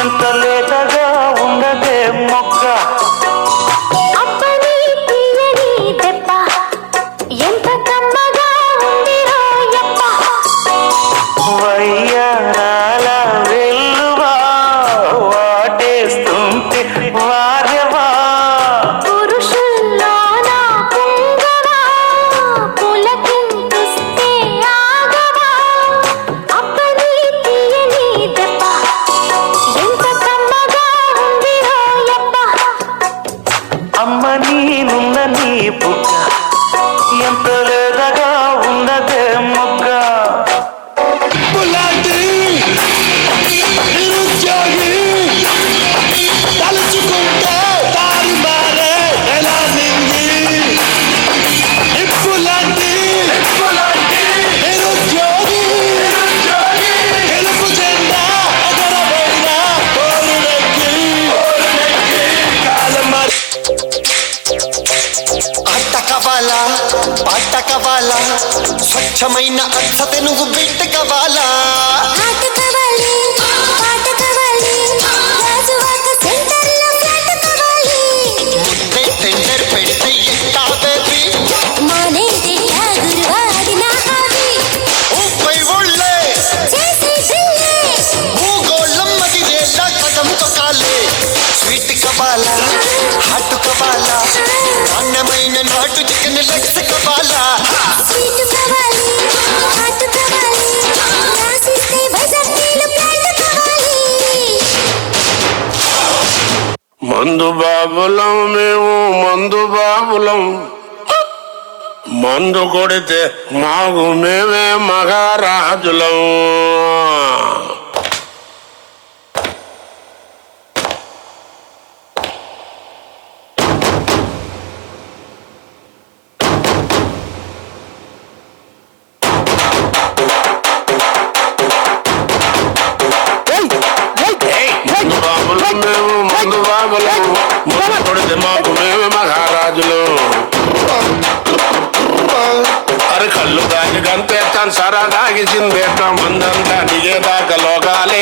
ఎంత లేతగా ఉండదే మొక్క. అప్పని తీయని దెబ్బ ఎంత కమ్మగా ఉంది రోయప్ప. వయ్యారాల వెల్లువా వాటేస్తుంటే వార్యవా. పురుషుల్లోన పుంగవా పులకింతుస్తే ఆగవా. అప్పని తీయని దెబ్బ ఎంత కమ్మగా ఉంది రోయప్ప. అమ్మ నీనున్న నీ పుక్క ఎంత లేతగా ఉండదే మొక్క. నిరుద్యోగి తలుచుకుంటే దారి మారే ఎలా నింగి. నిప్పులాంటి నిరుద్యోగి గెలుపు జెండా ఎగరబోయిన కోరునెక్కి కాలం ఆట కావాలా పాట కావాలా స్వచ్ఛమైన అర్హత నువ్వు బిడ్డ కావాలా. ఆట కావాలి పాట కావాలి రాజువాక సెంటర్లో ఫ్లాట్ కావాలి. ముందే టెండర్ పెడితే ఎట్టా బేబీ మానేది గురువాది నా హాబీ. ఊపై ఒళ్ళే చేసే డ్రిల్లే భూగోళం అది రేలా కథం తొక్కాలే. స్వీట్ కావాలా హాట్ కావాలా నాణ్యమైన నాటు చికెన్ లెగ్స్ కావాలా. స్వీట్ కావాలి హాట్ కావాలి రాసిస్తే వైజాగ్ నీళ్ళు ప్లాంట్ కావాలి. మందు బాబులం మేము మందు బాబులం, మందు కొడితే మాకు మేమే మహారాజులం. మందు బాబులం మేము మందు బాబులం, మందు కొడితే మాకు మేమే మహారాజులు. అరే కళ్ళు దాగి గంతేస్తాను సరా దాగి చిందేస్తాం మందంతా దిగేదాకా లోకాలే